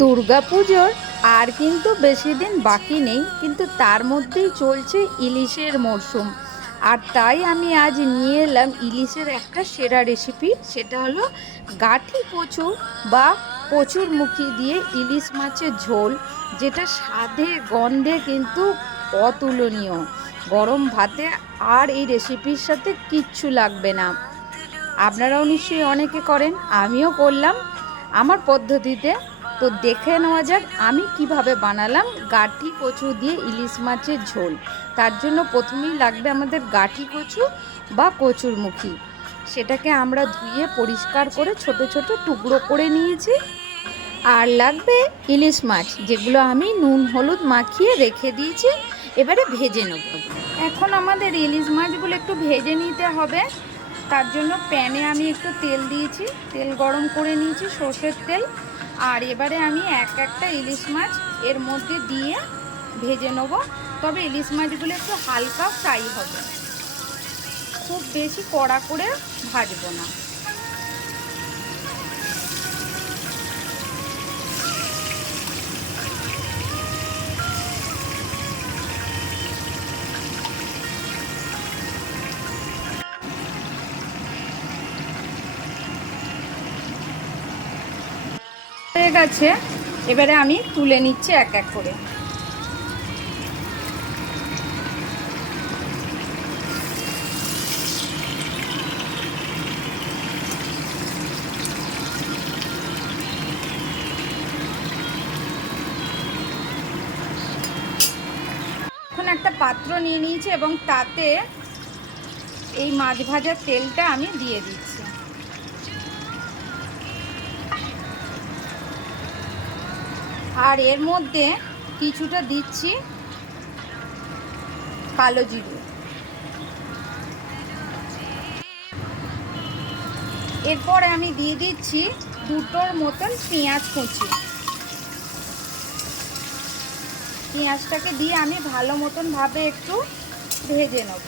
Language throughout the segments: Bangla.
দুর্গাপুজোর আর কিন্তু বেশি দিন বাকি নেই, কিন্তু তার মধ্যেই চলছে ইলিশের মরশুম। আর তাই আমি আজ নিয়ে এলাম ইলিশের একটা সেরা রেসিপি, সেটা হলো গাঠি কচু বা কচুর মুখি দিয়ে ইলিশ মাছের ঝোল, যেটা স্বাদে গন্ধে কিন্তু অতুলনীয়। গরম ভাতে আর এই রেসিপির সাথে কিচ্ছু লাগবে না। আপনারাও নিশ্চয়ই অনেকে করেন, আমিও করলাম আমার পদ্ধতিতে। তো দেখে নেওয়া যাক আমি কিভাবে বানালাম গাঠি কচু দিয়ে ইলিশ মাছের ঝোল। তার জন্য প্রথমেই লাগবে আমাদের গাঠি কচু বা কচুর মুখি। সেটাকে আমরা ধুয়ে পরিষ্কার করে ছোট ছোট টুকরো করে নিয়েছি। আর লাগবে ইলিশ মাছ, যেগুলো আমি নুন হলুদ মাখিয়ে রেখে দিয়েছি। এবারে ভেজে নেব। এখন আমাদের ইলিশ মাছগুলো একটু ভেজে নিতে হবে। তার জন্য প্যানে আমি একটু তেল দিয়েছি, তেল গরম করে নিয়েছি, সর্ষের তেল। আর এবারে আমি একটা ইলিশ মাছ এর মধ্যে দিয়ে ভেজে নেব। তবে ইলিশ মাছগুলো একটু হালকা ফ্রাই হবে, খুব বেশি কড়া করে ভাজবো না। হয়ে গেছে, এবারে আমি তুলে নিচ্ছি এক এক করে। এখন একটা পাত্র নিয়ে নিয়েছি এবং তাতে এই মাছ ভাজার তেলটা আমি দিয়ে দিচ্ছি। আর এর মধ্যে কিছুটা দিচ্ছি কালো জিরে। এরপরে আমি দিয়ে দিচ্ছি দুটোর মতন পেঁয়াজ কুচি। পেঁয়াজটাকে দিয়ে আমি ভালো মতন ভাবে একটু ভেজে নেব।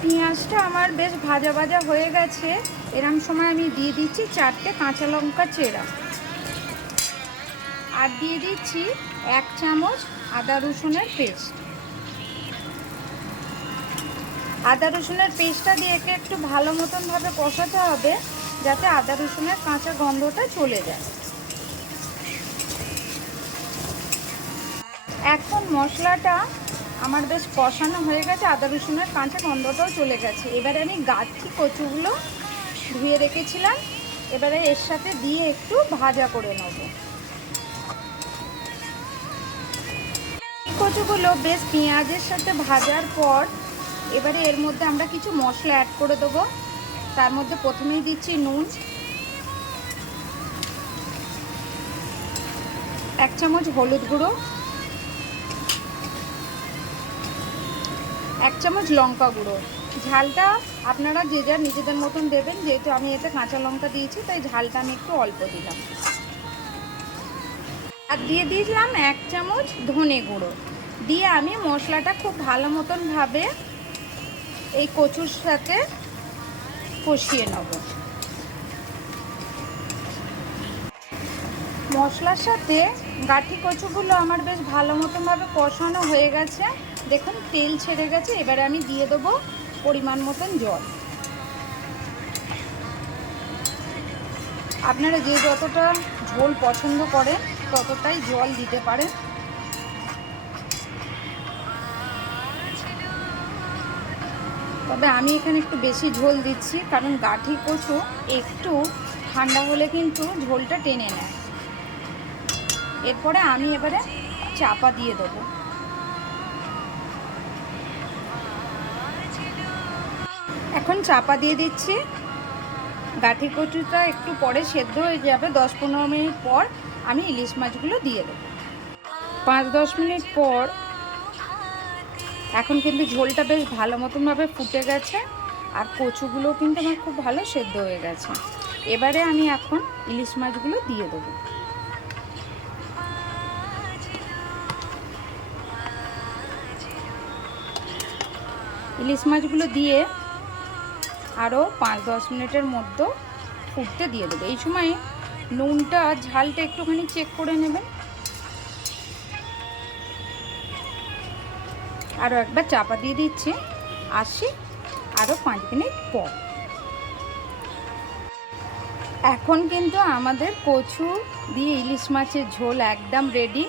পেঁয়াজটা আমার বেশ ভাজা ভাজা হয়ে গেছে। এরম সময় আমি দিয়ে দিচ্ছি 4টে কাঁচা লঙ্কা চেরা। আর দিয়ে দিচ্ছি 1 চামচ আদা রসুনের পেস্ট। আদা রসুনের পেস্টটা দিয়ে একে একটু ভালো মতন ভাবে কষাতে হবে, যাতে আদা রসুনের কাঁচা গন্ধটা চলে যায়। এখন মশলাটা আমার বেশ কষানো হয়ে গেছে, আদা রসুনের কাঁচা গন্ধটাও চলে গেছে। এবারে আমি গাঠি কচুগুলো ধুয়ে রেখেছিলাম, এবারে এর সাথে দিয়ে একটু ভাজা করে নেব। কচুগুলো বেশ পেঁয়াজের সাথে ভাজার পর এবারে এর মধ্যে আমরা কিছু মশলা অ্যাড করে দেবো। তার মধ্যে প্রথমেই দিচ্ছি নুন, 1 চামচ হলুদ গুঁড়ো, 1 চামচ লঙ্কা গুঁড়ো। ঝালটা আপনারা যে যার নিজেদের মতন দেবেন, যেহেতু আমি এতে কাঁচা লঙ্কা দিয়েছি তাই ঝালটা আমি একটু অল্প দিলাম। আর দিয়ে দিলাম 1 চামচ ধনে গুঁড়ো। দিয়ে আমি মশলাটা খুব ভালো মতন ভাবে এই কচুর সাথে কষিয়ে নেব। মশলার সাথে গাঠি কচুগুলো আমার বেশ ভালো মতন ভাবে কষানো হয়ে গেছে। দেখুন তেল ছেড়ে গেছে। এবারে আমি দিয়ে দেবো পরিমাণ মতন জল। আপনারা যে যতটা ঝোল পছন্দ করেন ততটাই জল দিতে পারেন। তবে আমি এখানে একটু বেশি ঝোল দিচ্ছি, কারণ গাঠি কচু একটু ঠান্ডা হলে কিন্তু ঝোলটা টেনে নেয়। এরপরে আমি এবারে চাপা দিয়ে দেবো। এখন চাপা দিয়ে দিচ্ছি। গাঠি কচুটা একটু পরে সেদ্ধ হয়ে যাবে, 10-15 মিনিট পর আমি ইলিশ মাছগুলো দিয়ে দেবো। 5-10 মিনিট পর এখন কিন্তু ঝোলটা বেশ ভালো মতনভাবে ফুটে গেছে, আর কচুগুলো কিন্তু আমার খুব ভালো সেদ্ধ হয়ে গেছে। এবারে আমি এখন ইলিশ মাছগুলো দিয়ে দেবো। ইলিশ মাছগুলো দিয়ে আরও 5-10 মিনিটের মধ্যে ফুটতে দিয়ে দেবো। এই সময় নুনটা ঝালটা একটুখানি চেক করে নেবেন। আরও একবার চাপা দিয়ে দিচ্ছি, আসি আরও 5 মিনিট পর। এখন কিন্তু আমাদের কচু দিয়ে ইলিশ মাছের ঝোল একদম রেডি।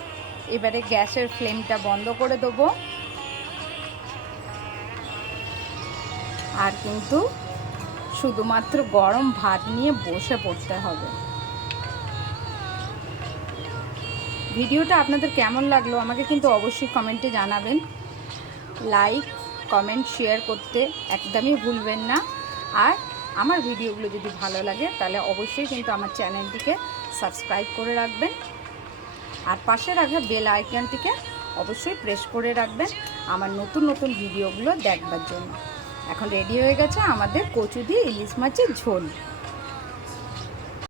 এবারে গ্যাসের ফ্লেমটা বন্ধ করে দেবো, আর কিন্তু শুধুমাত্র গরম ভাত নিয়ে বসে পড়তে হবে। ভিডিওটা আপনাদের কেমন লাগলো আমাকে কিন্তু অবশ্যই কমেন্টে জানাবেন। লাইক কমেন্ট শেয়ার করতে একদমই ভুলবেন না। আর আমার ভিডিওগুলো যদি ভালো লাগে তাহলে অবশ্যই কিন্তু আমার চ্যানেলটিকে সাবস্ক্রাইব করে রাখবেন, আর পাশে রাখা বেল আইকনটিকে অবশ্যই প্রেস করে রাখবেন আমার নতুন নতুন ভিডিওগুলো দেখবার জন্য। এখন রেডি হয়ে গেছে আমাদের কচু দিয়ে ইলিশ মাছের ঝোল।